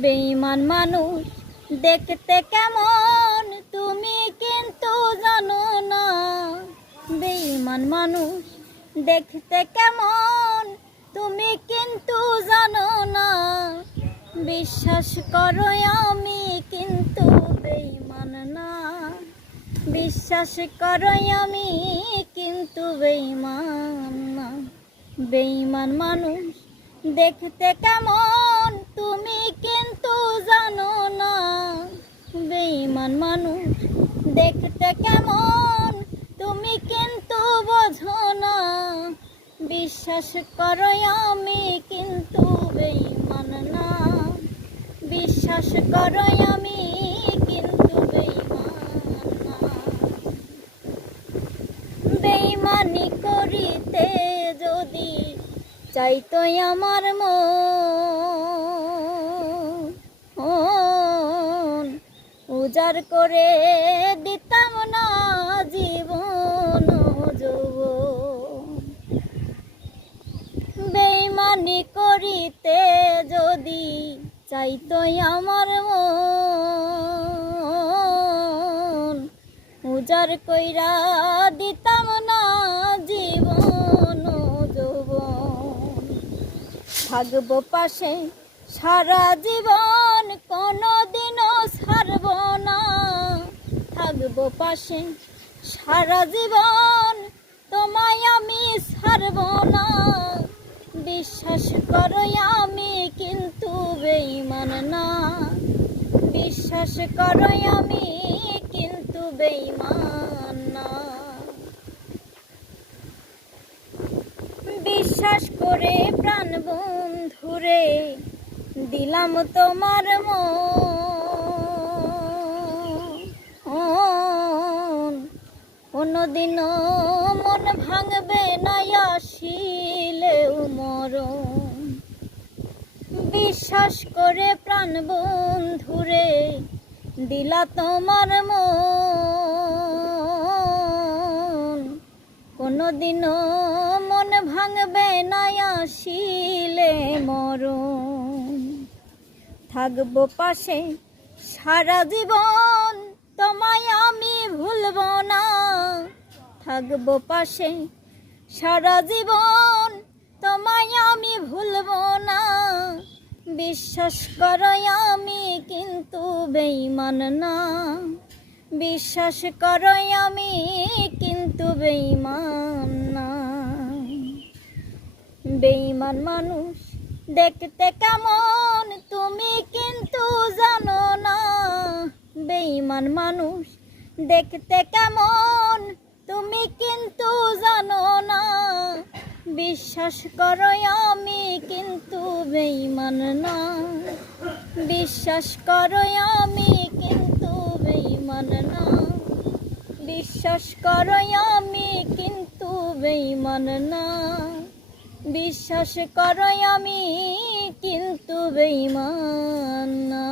বেঈমান মানুষ দেখতে কেমন তুমি কিন্তু জানো না। বেঈমান মানুষ দেখতে কেমন তুমি কিন্তু জানো না। বিশ্বাস করো আমি কিন্তু বেঈমান না। বিশ্বাস করো আমি কিন্তু বেঈমান না। বেঈমান মানুষ দেখতে কেমন তুমি কিন্তু জানো না। বেঈমান মানুষ দেখতে কেমন তুমি কিন্তু বোঝো না। বিশ্বাস করো আমি কিন্তু বেঈমান না। বিশ্বাস করো আমি কিন্তু বেঈমান না। বেঈমানি করিতে যদি চাইতো আমার মন, উজাড় করে দিতাম না জীবন যৌবন। বেঈমানি করিতে যদি চাইতো আমার মন, উজাড় কইরা দিতাম না জীবন যৌবন। থাকবো পাশে সারা জীবন কোনোদিনও ছাড়ব না। থাকবো পাশে সারা জীবন তোমায় আমি ছাড়ব না। বিশ্বাস করো আমি কিন্তু বেঈমান না। বিশ্বাস করো আমি কিন্তু বেঈমান না। বিশ্বাস করে প্রাণ বন্ধুরে দিলাম তোমার মন। কোনোদিনও মন ভাঙবে না আসিলেও মরণ। বিশ্বাস করে প্রাণ বন্ধুরে দিলা তোমার মন। কোনোদিনও মন ভাঙবে না আসিলে মরণ। থাকবো পাশে সারা জীবন তোমায় আমি ভুলব না। থাকবো পাশে সারা জীবন তোমায় আমি ভুলব না। বিশ্বাস করো আমি কিন্তু বেঈমান না। বিশ্বাস করো আমি কিন্তু বেঈমান না। বেঈমান মানুষ দেখতে কেমন তুমি কিন্তু জানো না। বেঈমান মানুষ দেখতে কেমন তুমি কিন্তু জানো না। বিশ্বাস করো আমি কিন্তু বেঈমান না। বিশ্বাস করো আমি কিন্তু বেঈমান না। বিশ্বাস করো আমি কিন্তু বেঈমান না। বিশ্বাস করো আমি কিন্তু বেঈমান না।